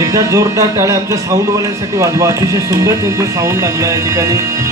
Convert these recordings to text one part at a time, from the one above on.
एकदा जोरदार टाळ्या आमच्या साऊंडवाल्यांसाठी वाजवा. अतिशय सुंदर त्यांचं साऊंड लागलं या ठिकाणी.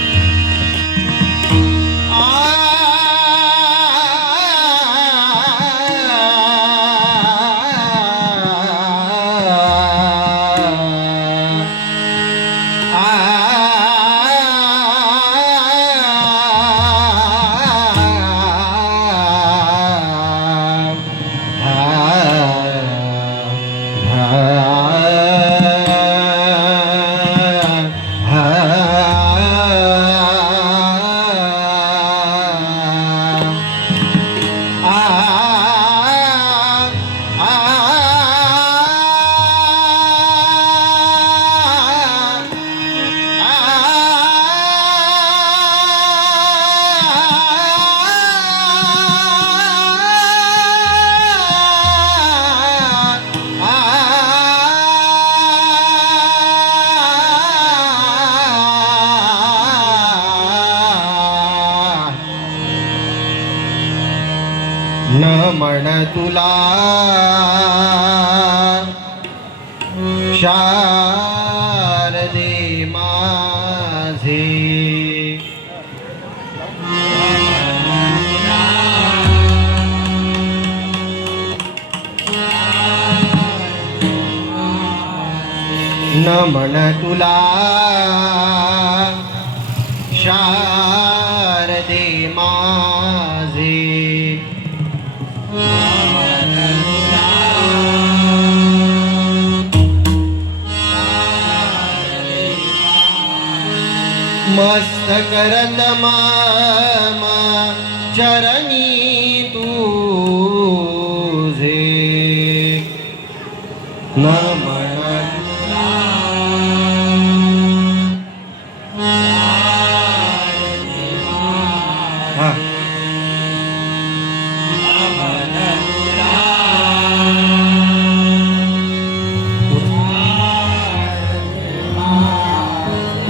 न म्हण तुला शारदे माझे न म्हण तुला शारदे मस्त करत माम चरणी तुझे। न हा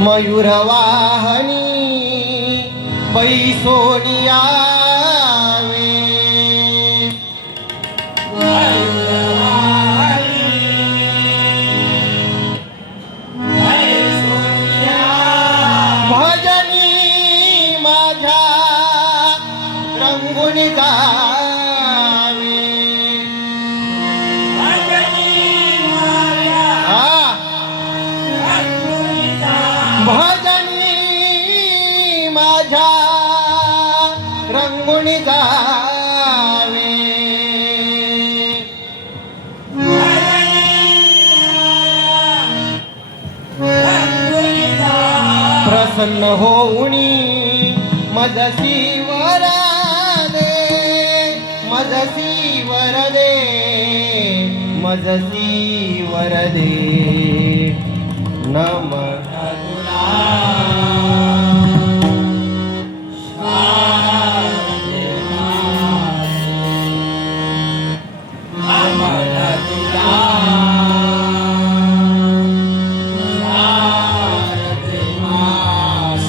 મયુરવાહની પૈસોડિયા प्रसन्न होऊनी मजसी वरदे मजसी वरदे मजसी वरदे नम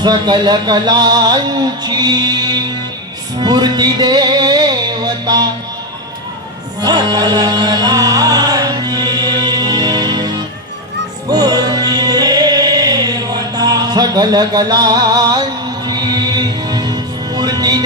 सकल कलांची स्फूर्ती देवता. सकल कलांची स्फूर्ती देवता. सकल कलांची स्फूर्ती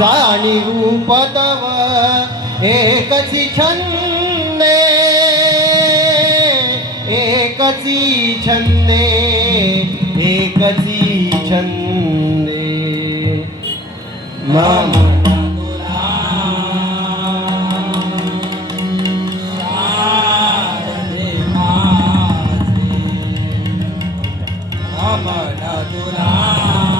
जाणी रूप तव एकची छंदे एकची छंदे एकची छंदे मम। तुला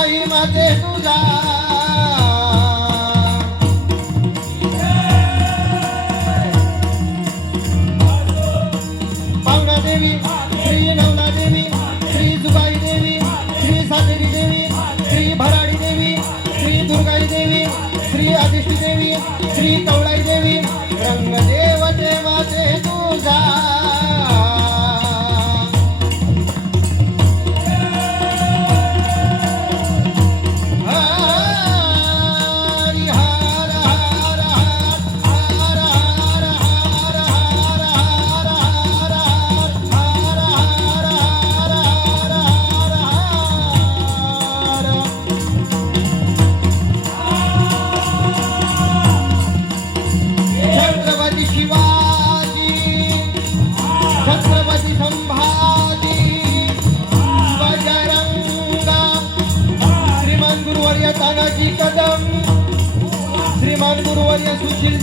कालिकाई माते तुझा पावना देवी श्री नवना देवी श्री जुबाई देवी श्री सातेरी देवी श्री भराडी देवी श्री दुर्गाई देवी श्री आदिष्टी देवी श्री कवळाई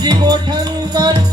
शिव ठंकर